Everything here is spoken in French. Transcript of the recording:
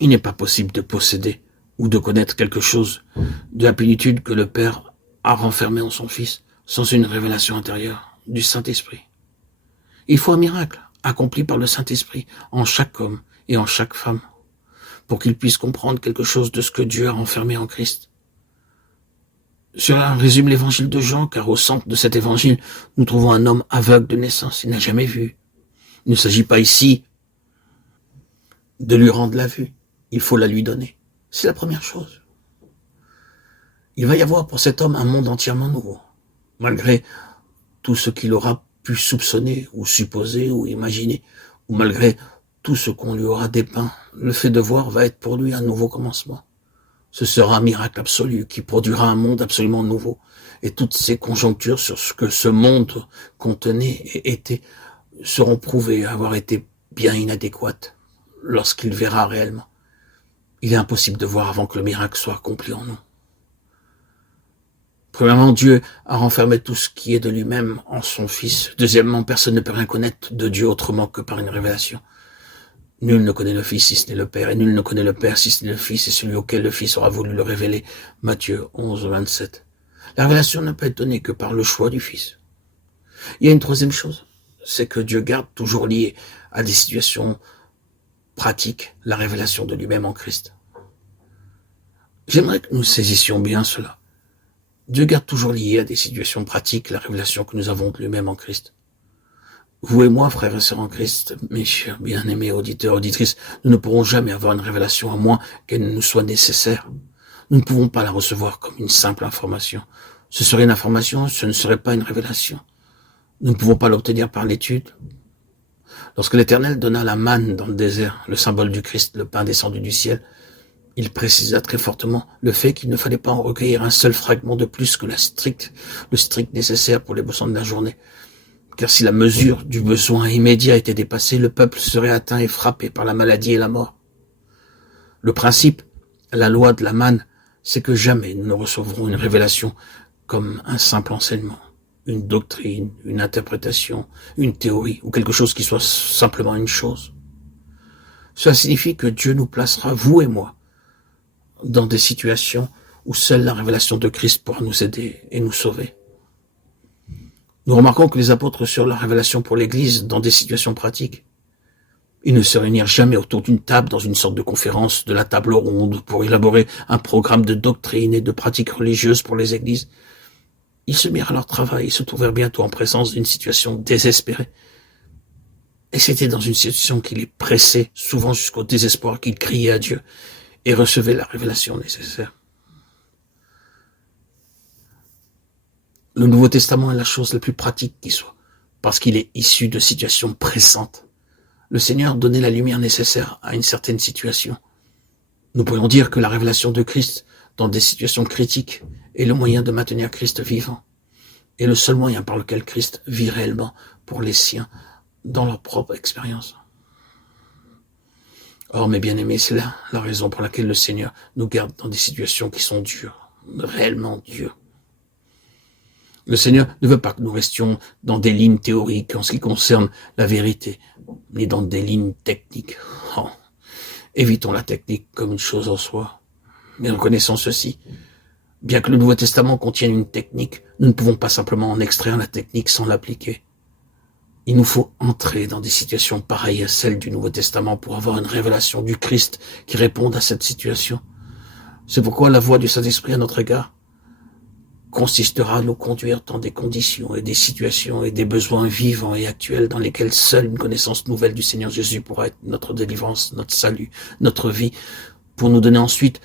Il n'est pas possible de posséder ou de connaître quelque chose de la plénitude que le Père a renfermé en son Fils sans une révélation intérieure du Saint-Esprit. Il faut un miracle accompli par le Saint-Esprit en chaque homme et en chaque femme pour qu'ils puissent comprendre quelque chose de ce que Dieu a renfermé en Christ. Cela résume l'évangile de Jean, car au centre de cet évangile, nous trouvons un homme aveugle de naissance. Il n'a jamais vu. Il ne s'agit pas ici de lui rendre la vue. Il faut la lui donner. C'est la première chose. Il va y avoir pour cet homme un monde entièrement nouveau, malgré tout ce qu'il aura pu soupçonner ou supposer ou imaginer, ou malgré tout ce qu'on lui aura dépeint. Le fait de voir va être pour lui un nouveau commencement. Ce sera un miracle absolu qui produira un monde absolument nouveau. Et toutes ces conjonctures sur ce que ce monde contenait et était seront prouvées avoir été bien inadéquates lorsqu'il verra réellement. Il est impossible de voir avant que le miracle soit accompli en nous. Premièrement, Dieu a renfermé tout ce qui est de lui-même en son Fils. Deuxièmement, personne ne peut rien connaître de Dieu autrement que par une révélation. Nul ne connaît le Fils si ce n'est le Père, et nul ne connaît le Père si ce n'est le Fils, et celui auquel le Fils aura voulu le révéler. Matthieu 11, 27. La révélation ne peut être donnée que par le choix du Fils. Il y a une troisième chose, c'est que Dieu garde toujours lié à des situations pratiques la révélation de lui-même en Christ. J'aimerais que nous saigissions bien cela. Dieu garde toujours lié à des situations pratiques la révélation que nous avons de lui-même en Christ. Vous et moi, frères et sœurs en Christ, mes chers bien-aimés auditeurs, auditrices, nous ne pourrons jamais avoir une révélation à moins qu'elle nous soit nécessaire. Nous ne pouvons pas la recevoir comme une simple information. Ce serait une information, ce ne serait pas une révélation. Nous ne pouvons pas l'obtenir par l'étude. Lorsque l'Éternel donna la manne dans le désert, le symbole du Christ, le pain descendu du ciel, il précisa très fortement le fait qu'il ne fallait pas en recueillir un seul fragment de plus que le strict nécessaire pour les besoins de la journée. Car si la mesure du besoin immédiat était dépassée, le peuple serait atteint et frappé par la maladie et la mort. Le principe, la loi de la manne, c'est que jamais nous ne recevrons une révélation comme un simple enseignement, une doctrine, une interprétation, une théorie, ou quelque chose qui soit simplement une chose. Cela signifie que Dieu nous placera, vous et moi, dans des situations où seule la révélation de Christ pourra nous aider et nous sauver. Nous remarquons que les apôtres sur la révélation pour l'Église dans des situations pratiques. Ils ne se réunirent jamais autour d'une table dans une sorte de conférence, de la table ronde, pour élaborer un programme de doctrine et de pratiques religieuses pour les églises. Ils se mirent à leur travail et se trouvèrent bientôt en présence d'une situation désespérée. Et c'était dans une situation qui les pressait, souvent jusqu'au désespoir, qu'ils criaient à Dieu et recevaient la révélation nécessaire. Le Nouveau Testament est la chose la plus pratique qui soit, parce qu'il est issu de situations pressantes. Le Seigneur donnait la lumière nécessaire à une certaine situation. Nous pourrions dire que la révélation de Christ dans des situations critiques est le moyen de maintenir Christ vivant, et le seul moyen par lequel Christ vit réellement pour les siens dans leur propre expérience. Or, mes bien-aimés, c'est là la raison pour laquelle le Seigneur nous garde dans des situations qui sont dures, réellement dures. Le Seigneur ne veut pas que nous restions dans des lignes théoriques en ce qui concerne la vérité, ni dans des lignes techniques. Oh, évitons la technique comme une chose en soi. Mais reconnaissons ceci. Bien que le Nouveau Testament contienne une technique, nous ne pouvons pas simplement en extraire la technique sans l'appliquer. Il nous faut entrer dans des situations pareilles à celles du Nouveau Testament pour avoir une révélation du Christ qui réponde à cette situation. C'est pourquoi la voix du Saint-Esprit à notre égard consistera à nous conduire dans des conditions et des situations et des besoins vivants et actuels dans lesquels seule une connaissance nouvelle du Seigneur Jésus pourra être notre délivrance, notre salut, notre vie, pour nous donner ensuite